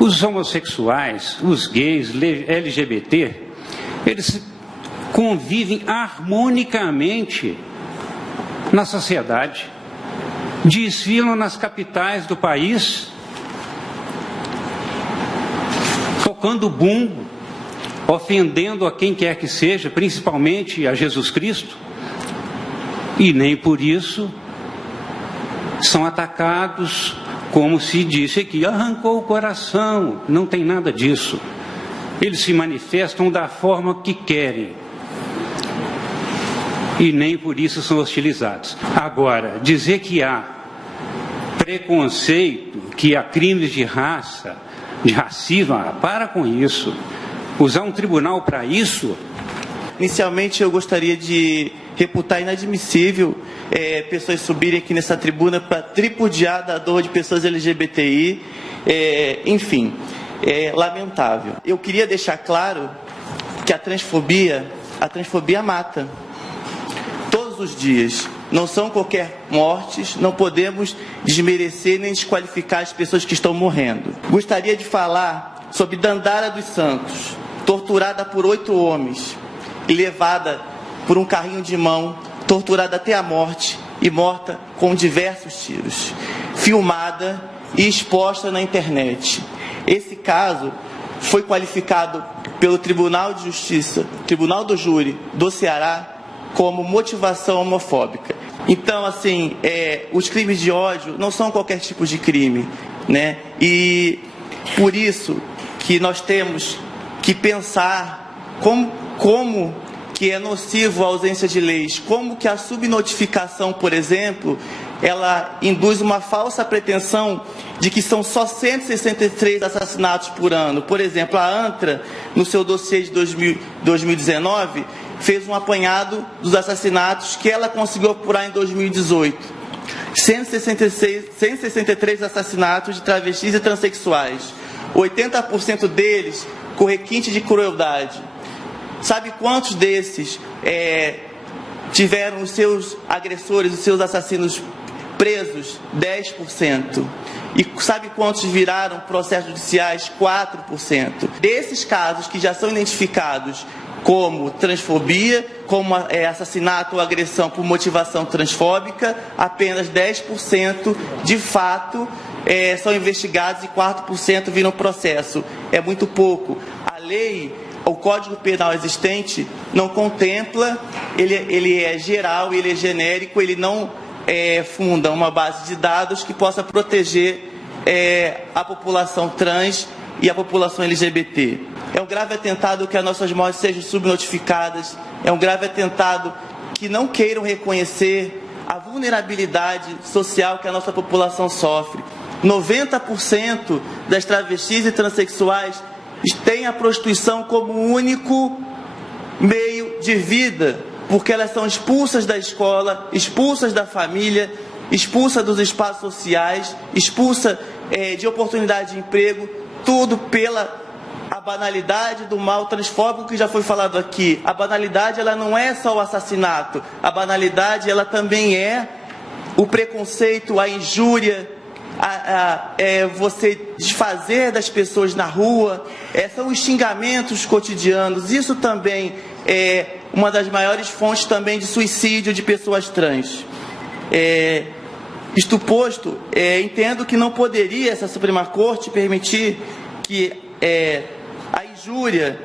Os homossexuais, os gays, LGBT, eles convivem harmonicamente na sociedade, desfilam nas capitais do país, tocando bumbo, ofendendo a quem quer que seja, principalmente a Jesus Cristo, e nem por isso são atacados, como se disse aqui, arrancou o coração. Não tem nada disso. Eles se manifestam da forma que querem e nem por isso são hostilizados. Agora, dizer que há preconceito, que há crimes de raça, de racismo, para com isso. Usar um tribunal para isso? Inicialmente, eu gostaria de reputar inadmissível pessoas subirem aqui nessa tribuna para tripudiar da dor de pessoas LGBTI. Enfim, é lamentável. Eu queria deixar claro que a transfobia mata. Todos os dias. Não são qualquer mortes, não podemos desmerecer nem desqualificar as pessoas que estão morrendo. Gostaria de falar sobre Dandara dos Santos, torturada por 8 homens e levada por um carrinho de mão, torturada até a morte e morta com diversos tiros, filmada e exposta na internet. Esse caso foi qualificado pelo Tribunal de Justiça, Tribunal do Júri do Ceará, como motivação homofóbica. Então, assim, os crimes de ódio não são qualquer tipo de crime, né? E por isso que nós temos que pensar como que é nocivo a ausência de leis, como que a subnotificação, por exemplo, ela induz uma falsa pretensão de que são só 163 assassinatos por ano. Por exemplo, a ANTRA, no seu dossiê de 2019, fez um apanhado dos assassinatos que ela conseguiu apurar em 2018. 163 assassinatos de travestis e transexuais. 80% deles com requinte de crueldade. Sabe quantos desses tiveram os seus agressores, os seus assassinos presos? 10%. E sabe quantos viraram processos judiciais? 4%. Desses casos que já são identificados como transfobia, como assassinato ou agressão por motivação transfóbica, apenas 10% de fato são investigados e 4% viram processo. É muito pouco. A lei, o Código Penal existente não contempla, ele é geral, ele é genérico, ele não funda uma base de dados que possa proteger a população trans e a população LGBT. É um grave atentado que as nossas mortes sejam subnotificadas, é um grave atentado que não queiram reconhecer a vulnerabilidade social que a nossa população sofre. 90% das travestis e transexuais têm a prostituição como único meio de vida, porque elas são expulsas da escola, expulsas da família, expulsas dos espaços sociais, expulsas de oportunidade de emprego, tudo pela a banalidade do mal transfóbico que já foi falado aqui. A banalidade, ela não é só o assassinato. A banalidade, ela também é o preconceito, a injúria, você desfazer das pessoas na rua, são os xingamentos cotidianos. Isso também é uma das maiores fontes também de suicídio de pessoas trans. Isto posto, entendo que não poderia essa Suprema Corte permitir que a injúria,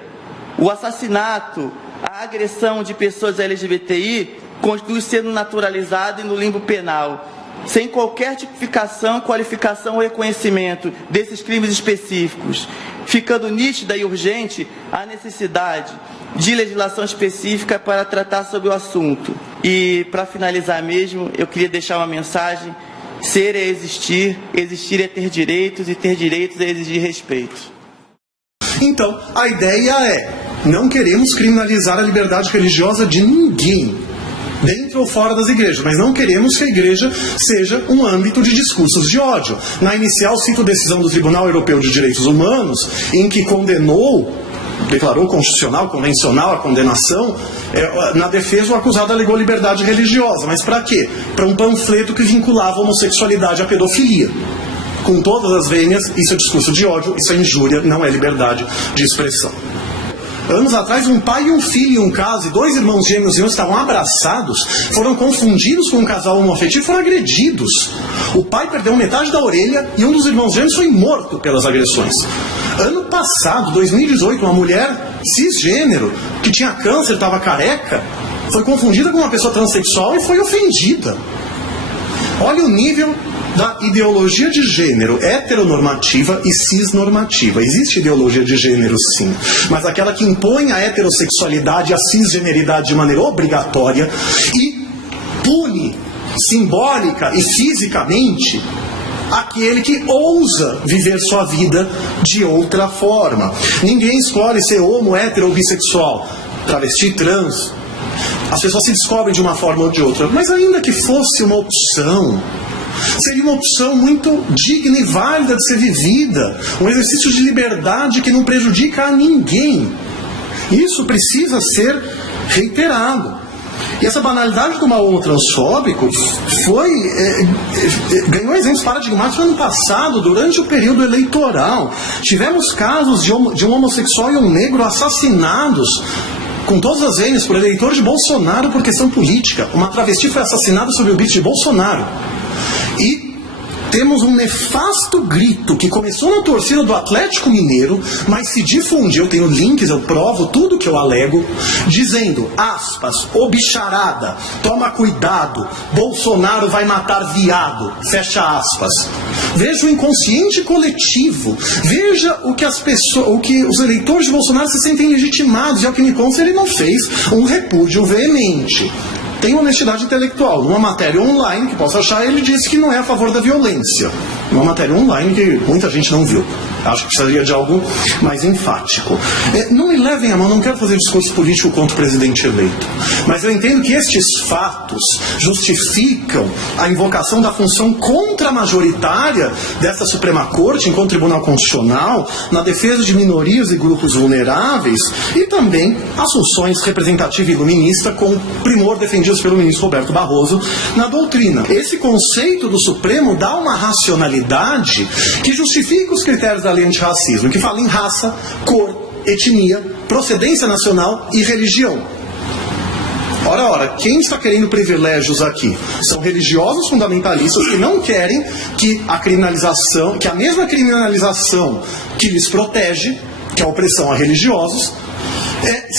o assassinato, a agressão de pessoas LGBTI continue sendo naturalizado e no limbo penal, sem qualquer tipificação, qualificação ou reconhecimento desses crimes específicos, ficando nítida e urgente a necessidade de legislação específica para tratar sobre o assunto. E, para finalizar mesmo, eu queria deixar uma mensagem: ser é existir, existir é ter direitos, e ter direitos é exigir respeito. Então, a ideia é: não queremos criminalizar a liberdade religiosa de ninguém, dentro ou fora das igrejas, mas não queremos que a igreja seja um âmbito de discursos de ódio. Na inicial, cito a decisão do Tribunal Europeu de Direitos Humanos, em que declarou constitucional, convencional a condenação, na defesa o acusado alegou liberdade religiosa. Mas para quê? Para um panfleto que vinculava a homossexualidade à pedofilia. com todas as vênias, isso é discurso de ódio, isso é injúria, não é liberdade de expressão. Anos atrás, um pai e um filho em um caso, e 2 irmãos gêmeos estavam abraçados, foram confundidos com um casal homoafetivo e foram agredidos. O pai perdeu metade da orelha e um dos irmãos gêmeos foi morto pelas agressões. Ano passado, 2018, uma mulher cisgênero, que tinha câncer, estava careca, foi confundida com uma pessoa transexual e foi ofendida. Olha o nível da ideologia de gênero heteronormativa e cisnormativa. Existe ideologia de gênero, sim, mas aquela que impõe a heterossexualidade e a cisgeneridade de maneira obrigatória e pune simbólica e fisicamente aquele que ousa viver sua vida de outra forma. Ninguém escolhe ser homo, hétero ou bissexual, travesti, trans. As pessoas se descobrem de uma forma ou de outra, mas ainda que fosse uma opção, seria uma opção muito digna e válida de ser vivida, um exercício de liberdade que não prejudica a ninguém. Isso precisa ser reiterado. E essa banalidade do mal homotransfóbico ganhou exemplos paradigmáticos no ano passado, durante o período eleitoral. Tivemos casos de um homossexual e um negro assassinados com todas as vênias por eleitores de Bolsonaro por questão política. Uma travesti foi assassinada sob o grito de Bolsonaro. E temos um nefasto grito que começou na torcida do Atlético Mineiro, mas se difundiu, eu tenho links, eu provo tudo que eu alego, dizendo, aspas, ô bicharada, toma cuidado, Bolsonaro vai matar viado, fecha aspas. Veja o inconsciente coletivo, veja o que os eleitores de Bolsonaro se sentem legitimados, e ao que me consta ele não fez um repúdio veemente. Tem honestidade intelectual. Numa matéria online, que posso achar, ele disse que não é a favor da violência. Uma matéria online que muita gente não viu. Acho que precisaria de algo mais enfático. Não me levem a mão, não quero fazer discurso político contra o presidente eleito. Mas eu entendo que estes fatos justificam a invocação da função contra-majoritária dessa Suprema Corte, enquanto Tribunal Constitucional, na defesa de minorias e grupos vulneráveis, e também as funções representativa e iluminista, com primor defendidas pelo ministro Roberto Barroso na doutrina. Esse conceito do Supremo dá uma racionalidade que justifica os critérios da lei antirracismo, que fala em raça, cor, etnia, procedência nacional e religião. Ora, quem está querendo privilégios aqui? São religiosos fundamentalistas que não querem que a mesma criminalização que lhes protege, que é a opressão a religiosos,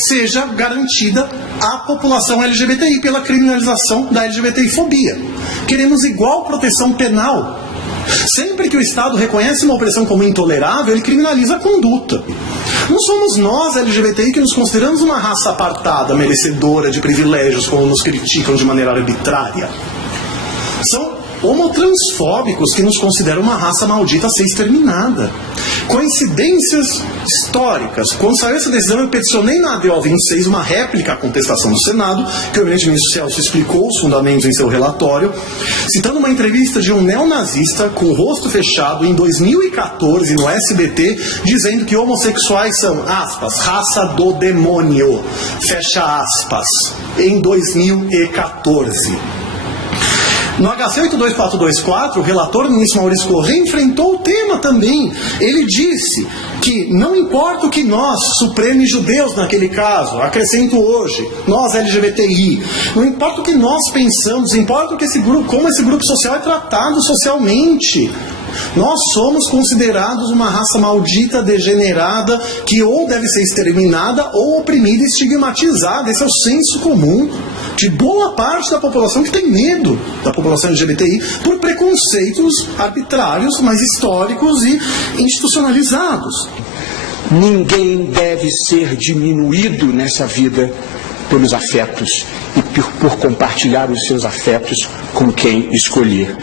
seja garantida à população LGBTI pela criminalização da LGBTI-fobia. Queremos igual proteção penal. Sempre que o Estado reconhece uma opressão como intolerável, ele criminaliza a conduta. Não somos nós, LGBTI, que nos consideramos uma raça apartada, merecedora de privilégios, como nos criticam de maneira arbitrária. São homotransfóbicos que nos consideram uma raça maldita a ser exterminada. Coincidências históricas. Quando saiu essa decisão, eu peticionei na ADO 26 uma réplica à contestação do Senado, que o eminente ministro Celso explicou os fundamentos em seu relatório, citando uma entrevista de um neonazista com o rosto fechado em 2014 no SBT, dizendo que homossexuais são, aspas, raça do demônio, fecha aspas, em 2014. No HC 82424, o relator, ministro Maurício Corrêa, enfrentou o tema também. Ele disse que não importa o que nós, Supremo e judeus naquele caso, acrescento hoje, nós LGBTI, não importa o que nós pensamos, importa o que como esse grupo social é tratado socialmente. Nós somos considerados uma raça maldita, degenerada, que ou deve ser exterminada ou oprimida e estigmatizada. Esse é o senso comum de boa parte da população que tem medo da população LGBTI por preconceitos arbitrários, mas históricos e institucionalizados. Ninguém deve ser diminuído nessa vida pelos afetos e por compartilhar os seus afetos com quem escolher.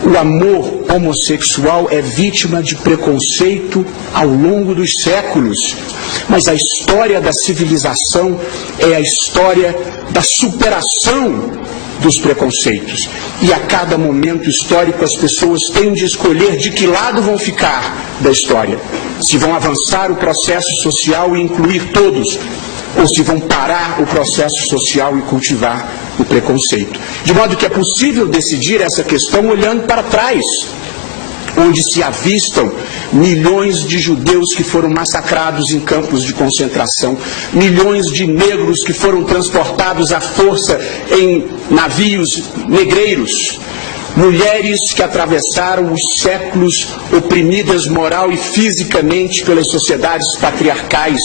O amor homossexual é vítima de preconceito ao longo dos séculos, mas a história da civilização é a história da superação dos preconceitos. E a cada momento histórico as pessoas têm de escolher de que lado vão ficar da história. Se vão avançar o processo social e incluir todos, ou se vão parar o processo social e cultivar o preconceito. De modo que é possível decidir essa questão olhando para trás, onde se avistam milhões de judeus que foram massacrados em campos de concentração, milhões de negros que foram transportados à força em navios negreiros, mulheres que atravessaram os séculos oprimidas moral e fisicamente pelas sociedades patriarcais,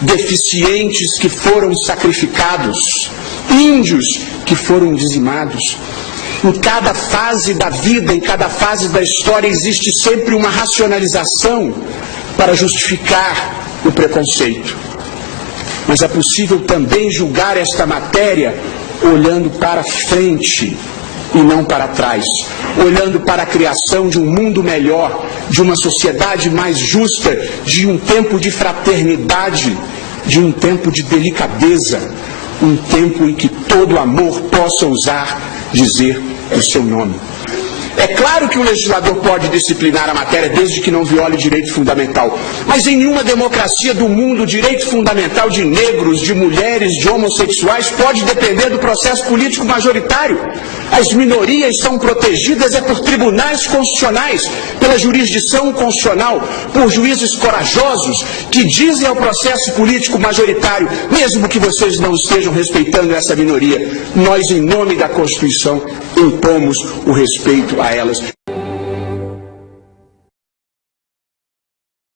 deficientes que foram sacrificados, índios que foram dizimados. Em cada fase da vida, em cada fase da história, existe sempre uma racionalização para justificar o preconceito. Mas é possível também julgar esta matéria olhando para frente e não para trás, olhando para a criação de um mundo melhor, de uma sociedade mais justa, de um tempo de fraternidade, de um tempo de delicadeza, um tempo em que todo amor possa dizer o seu nome. É claro que o legislador pode disciplinar a matéria desde que não viole o direito fundamental, mas em nenhuma democracia do mundo o direito fundamental de negros, de mulheres, de homossexuais pode depender do processo político majoritário. As minorias são protegidas por tribunais constitucionais, pela jurisdição constitucional, por juízes corajosos que dizem ao processo político majoritário, mesmo que vocês não estejam respeitando essa minoria, nós, em nome da Constituição, impomos o respeito a elas.